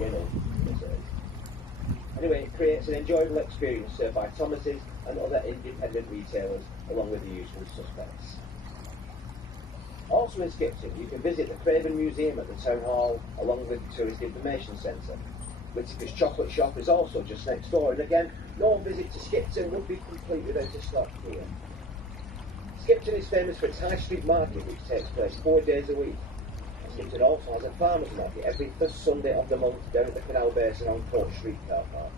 you know, as it is. Anyway, it creates an enjoyable experience served by Thomas's and other independent retailers, along with the usual suspects. Also in Skipton, you can visit the Craven Museum at the Town Hall, along with the Tourist Information Centre. Whittaker's Chocolate Shop is also just next door, and again, no visit to Skipton would be complete without a stop here. Skipton is famous for its High Street Market, which takes place 4 days a week. And Skipton also has a farmers market every first Sunday of the month down at the Canal Basin on Court Street car park.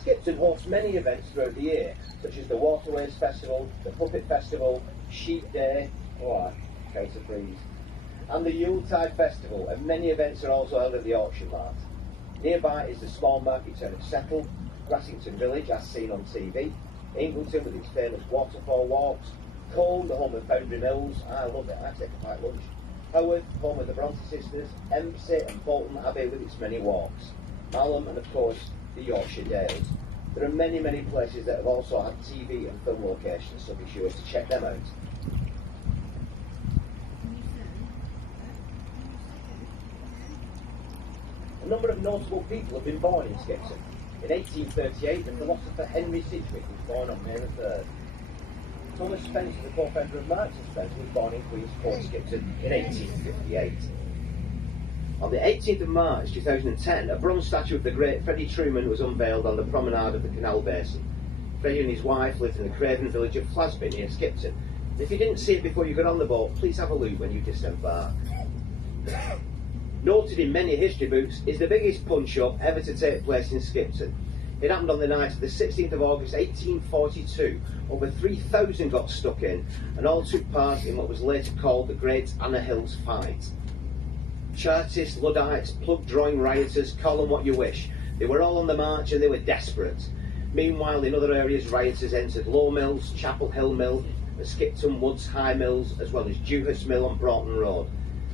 Skipton hosts many events throughout the year, such as the Waterways Festival, the Puppet Festival, Sheep Day, case of freeze, and the Yuletide Festival, and many events are also held at the Auction Mart. Nearby is the small market town of Settle, Grassington Village, as seen on TV, Ingleton with its famous waterfall walks, Colne, the home of Foundry Mills, I love it, I take a packed lunch, Howard, home of the Bronte sisters, Empsey and Bolton Abbey with its many walks, Malham and of course the Yorkshire Dales. There are many, many places that have also had TV and film locations, so be sure to check them out. A number of notable people have been born in Skipton. In 1838, the philosopher Henry Sidgwick was born on May the 3rd. Thomas Spencer, the co-founder of Marks and Spencer, was born in Queen's Court, Skipton, in 1858. On the 18th of March 2010, a bronze statue of the great Freddie Truman was unveiled on the promenade of the Canal Basin. Freddie and his wife lived in the Craven village of Flasby near Skipton. If you didn't see it before you got on the boat, please have a look when you disembark. Noted in many history books is the biggest punch-up ever to take place in Skipton. It happened on the night of the 16th of August 1842. Over 3,000 got stuck in, and all took part in what was later called the Great Anna Hills Fight. Chartists, Luddites, plug-drawing rioters, call them what you wish. They were all on the march and they were desperate. Meanwhile, in other areas, rioters entered Low Mills, Chapel Hill Mill, the Skipton Woods High Mills, as well as Dewhurst Mill on Broughton Road.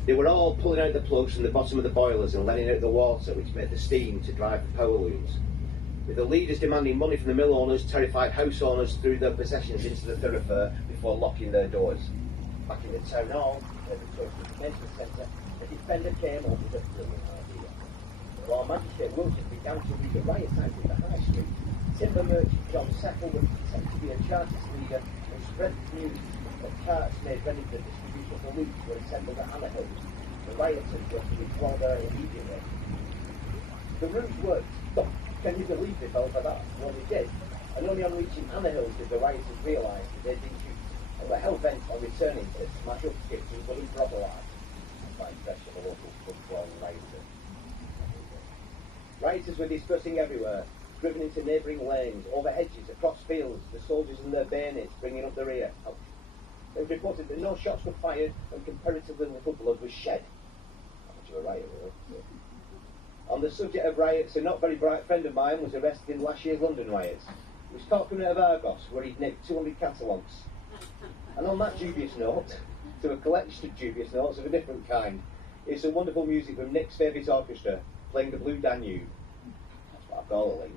They were all pulling out the plugs from the bottom of the boilers and letting out the water, which made the steam to drive the power looms. With the leaders demanding money from the mill owners, terrified house owners threw their possessions into the thoroughfare before locking their doors. Back in the town hall, at the Tourist Information Centre, the defender came up with a brilliant idea. While Magistrate Wilson began to read the riot act in the High Street, timber merchant John Settle was pretending to be a Chartist leader and spread the news that carts made ready for the distribution of the loot were assembled at Anna Hills. The rioters were to withdraw there immediately. The route worked. Can you believe they fell for that? Well, they did. And only on reaching Anna Hills did the rioters realise that they'd been duped and were hell-bent on returning to smash up Skipton but improvised. By pressure of the local football rioters. Rioters were dispersing everywhere, driven into neighbouring lanes, over hedges, across fields, the soldiers and their bayonets bringing up the rear. It was reported that no shots were fired and comparatively little blood was shed. How much of a riot, really? On the subject of riots, a not very bright friend of mine was arrested in last year's London riots. He was caught coming out of Argos, where he'd nicked 200 catalogues. And on that dubious note, to a collection of dubious notes of a different kind, is some wonderful music from Nick's favourite orchestra, playing the Blue Danube. That's what I call it, Lee.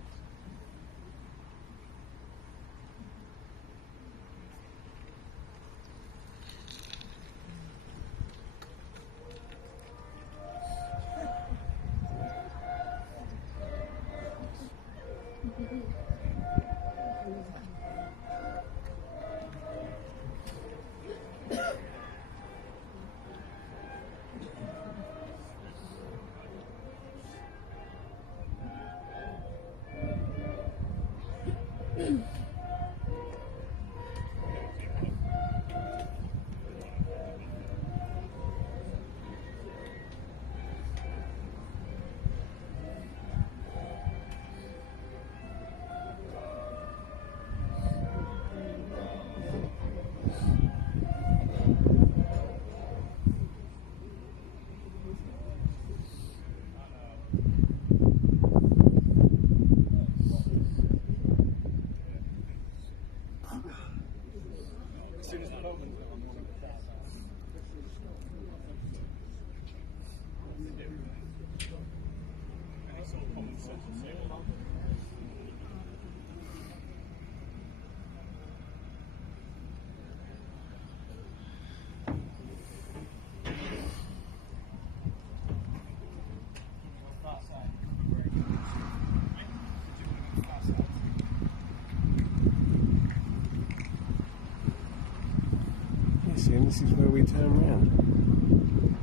and this is where we turn round.